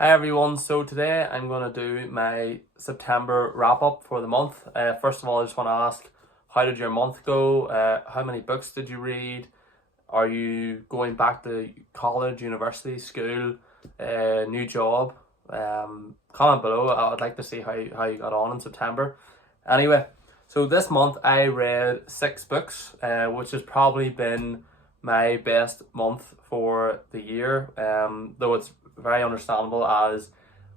Hi everyone, so today I'm going to do my September wrap up for the month. First of all, I just want to ask, how did your month go? How many books did you read? Are you going back to college, university, school, new job? Comment below. I would like to see how you got on in September. Anyway, so this month I read 6 books, which has probably been my best month for the year. Though it's very understandable as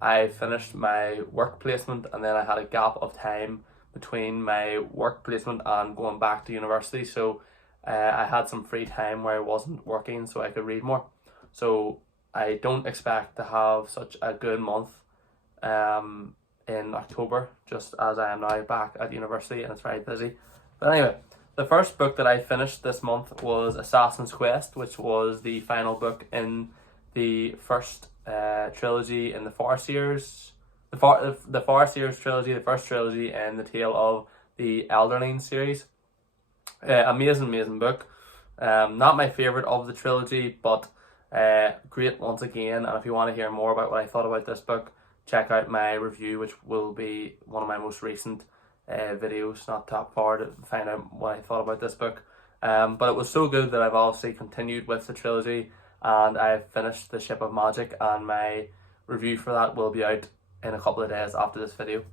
I finished my work placement and then I had a gap of time between my work placement and going back to university. So I had some free time where I wasn't working so I could read more. So I don't expect to have such a good month in October, just as I am now back at university and it's very busy. But anyway, the first book that I finished this month was Assassin's Quest, which was the final book in the first trilogy in the Farseers, the Farseers trilogy, the first trilogy in the Tale of the Elderling series. Amazing book. Not my favorite of the trilogy, but great once again. And if you want to hear more about what I thought about this book, check out my review, which will be one of my most recent videos, not top far, to find out what I thought about this book. But it was so good that I've obviously continued with the trilogy, and I've finished The Ship of Magic, and my review for that will be out in a couple of days after this video.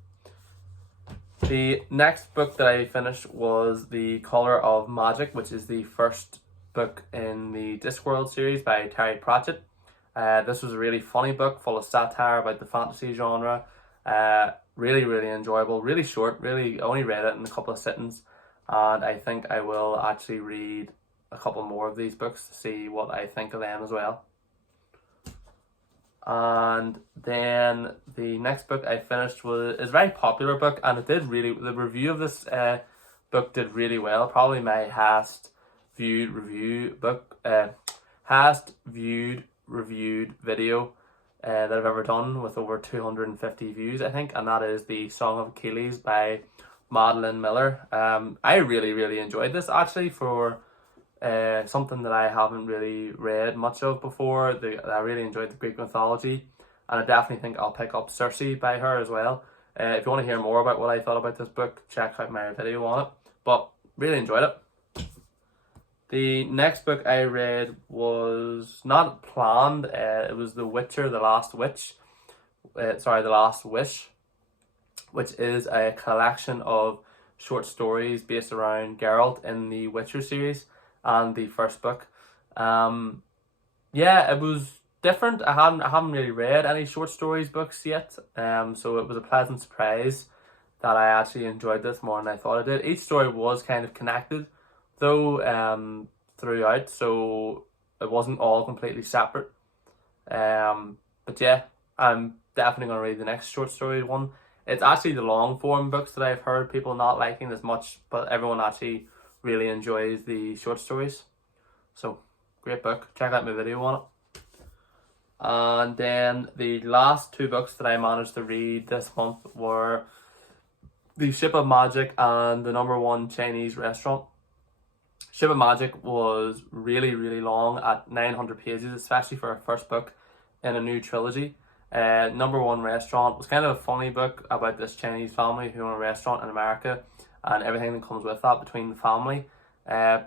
The next book that I finished was The Colour of Magic, which is the first book in the Discworld series by Terry Pratchett. This was a really funny book, full of satire about the fantasy genre. Really enjoyable, really short, really only read it in a couple of sittings, and I think I will actually read a couple more of these books to see what I think of them as well. And then the next book I finished is a very popular book, and the review of this book did really well. Probably my highest viewed reviewed video that I've ever done, with over 250 views, I think, and that is The Song of Achilles by Madeline Miller. I really enjoyed this, actually, for something that I haven't really read much of before. I really enjoyed the Greek mythology, and I definitely think I'll pick up Circe by her as well. If you want to hear more about what I thought about this book, check out my video on it, but really enjoyed it. The next book I read was not planned. It was The Witcher, The Last Wish, which is a collection of short stories based around Geralt in the Witcher series and the first book. Yeah, it was different. I haven't really read any short stories books yet. So it was a pleasant surprise that I actually enjoyed this more than I thought I did. Each story was kind of connected, though, throughout, so it wasn't all completely separate. But yeah, I'm definitely gonna read the next short story one. It's actually the long form books that I've heard people not liking as much, but everyone actually really enjoys the short stories. So, great book. Check out my video on it. And then the last 2 books that I managed to read this month were The Ship of Magic and The #1 Chinese Restaurant. Ship of Magic was really long at 900 pages, especially for a first book in a new trilogy. #1 Restaurant was kind of a funny book about this Chinese family who own a restaurant in America and everything that comes with that between the family. I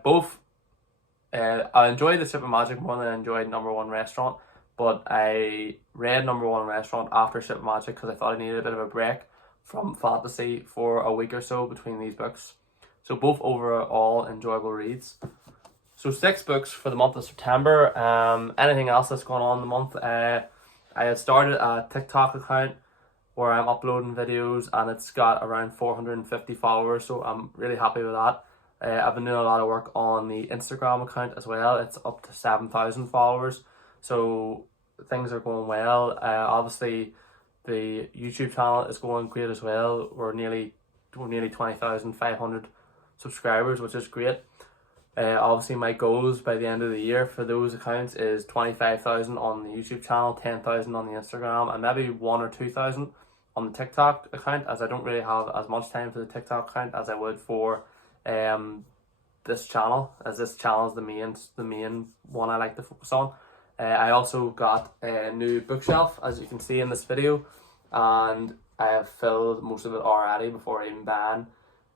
enjoyed The Ship of Magic more than I enjoyed #1 Restaurant, but I read #1 Restaurant after Ship of Magic because I thought I needed a bit of a break from fantasy for a week or so between these books. So both overall enjoyable reads. So 6 books for the month of September. Anything else that's going on in the month? I had started a TikTok account where I'm uploading videos, and it's got around 450 followers, so I'm really happy with that. I've been doing a lot of work on the Instagram account as well. It's up to 7,000 followers, so things are going well. Obviously the YouTube channel is going great as well. We're nearly 20,500 subscribers, which is great. Obviously my goals by the end of the year for those accounts is 25,000 on the YouTube channel, 10,000 on the Instagram, and maybe 1,000 or 2,000 on the TikTok account, as I don't really have as much time for the TikTok account as I would for this channel, as this channel is the main one I like to focus on. I also got a new bookshelf, as you can see in this video, and I have filled most of it already before even buying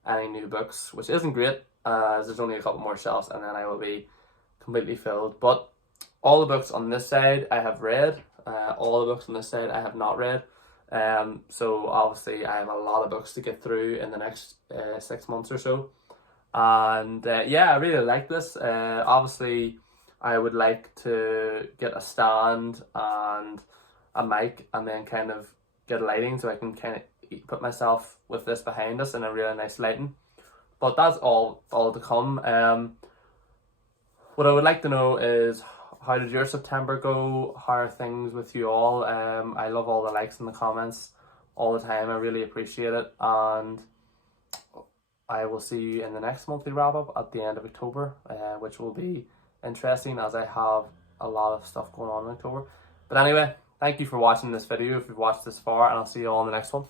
any new books, which isn't great, as there's only a couple more shelves and then I will be completely filled. But all the books on this side I have read, all the books on this side I have not read. So obviously I have a lot of books to get through in the next 6 months or so. And yeah, I really like this. Obviously I would like to get a stand and a mic and then kind of get lighting so I can kind of put myself with this behind us in a really nice lighting. But that's all to come. What I would like to know is, how did your September go? How are things with you all? I love all the likes and the comments all the time. I really appreciate it. And I will see you in the next monthly wrap up at the end of October, which will be interesting as I have a lot of stuff going on in October. But anyway, thank you for watching this video if you've watched this far, and I'll see you all in the next one.